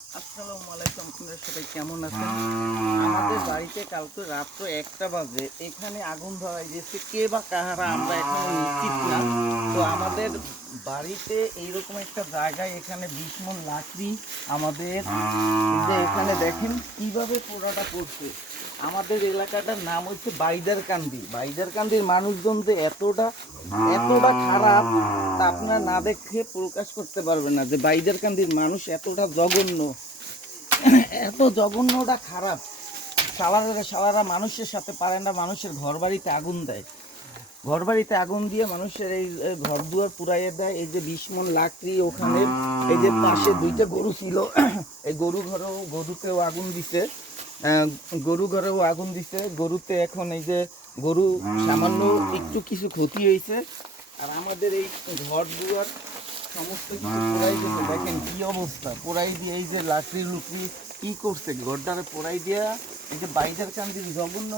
আসসালামু আলাইকুম, আপনারা সবাই কেমন আছেন? আমাদের বাড়িতে কালকে রাত্র 1টা বাজে এখানে আগুন ধরাই দিয়েছে, কে বা কাহারা আমরা এখনো নিশ্চিত না। তো আমাদের বাড়িতে এইরকম একটা জায়গায় এখানে 20 মণ লাকড়ি আমাদের, এই যে এখানে দেখেন কিভাবে পোড়াটা পড়ছে। আমাদের এলাকাটার নাম হচ্ছে বাইদারকান্দি। বাইদারকান্দির মানুষজন যে এতটা এতটা খারাপ তা আপনারা না দেখে প্রকাশ করতে পারবেন না, যে বাইদারকান্দির মানুষ এতটা জঘন্য, এত জঘন্যটা খারাপ। শালারা মানুষের সাথে পারে না, মানুষের ঘর বাড়িতে আগুন দেয়, ঘর বাড়িতে আগুন দিয়ে মানুষের এই ঘর দুয়ার পুড়াইয়ে দেয়। এই যে 20 মণ লাকড়ি ওখানে, এই যে পাশে 2টা গরু ছিল, এই গরুতেও আগুন দিছে, গরু ঘরেও আগুন দিছে। গরুতে এখন এই যে গরু সামান্য একটু কিছু ক্ষতি হয়েছে। আর আমাদের এই ঘর দুয়ার সমস্ত কিছু পোড়াই দিয়েছে। দেখেন কি অবস্থা, পোড়াই দিয়ে এই যে লাকড়ি লুকড়ি কি করছে, ঘরটারে পোড়াই দিয়া। এই যে বাইদারকান্দির জঘন্য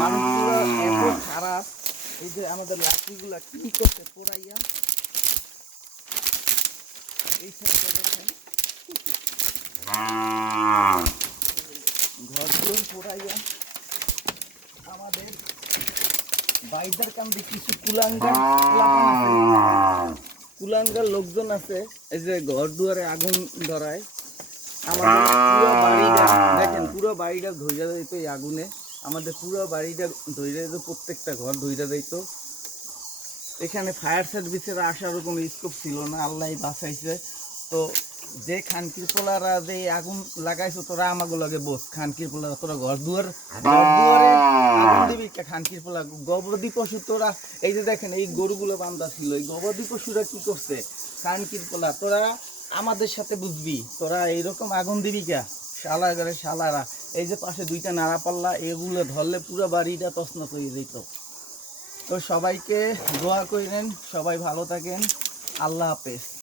মানুষগুলো এত খারাপ। এই যে আমাদের লাকড়িগুলা কি করছে পোড়াইয়া, এই সাইডে দেখেন ঘর দুয়ার পোড়াইয়া। আমাদের বাইদারকান্দি কিছু কুলাঙ্গার লোকজন আছে, এই যে ঘর দুয়ারে আগুন ধরায়। আমাদের পুরো বাড়িটা দেখেন, পুরো বাড়িটা ধইরা দিত এই আগুনে। আমাদের পুরো বাড়িটা ধইরা দিত, প্রত্যেকটা ঘর ধইরা দিত। এখানে ফায়ার সার্ভিসের আসারও কোনো স্কোপ ছিল না, আল্লাহ বাঁচাইছে। তো যে খানকির পোলারা যে আগুন লাগাইছো, তোরা আমাকে লগে বস। খানকির পোলারা তোরা ঘর দুয়ারে আগুন দিবি, খানকির পোলা গবাদি পশু তোরা। এই যে দেখেন এই গরুগুলো বান্ধা ছিল, এই গবাদি পশুরা কি করছে, খানকির পোলা তোরা আমাদের সাথে বুঝবি, তোরা এইরকম আগুন দিবি কে? শালারা। এই যে পাশে 2টা নাড়া পাল্লা, এগুলো ধরলে পুরো বাড়িটা তছনছ হয়ে যেত। তো সবাইকে দোয়া করেন, সবাই ভালো থাকেন। আল্লাহ হাফেজ।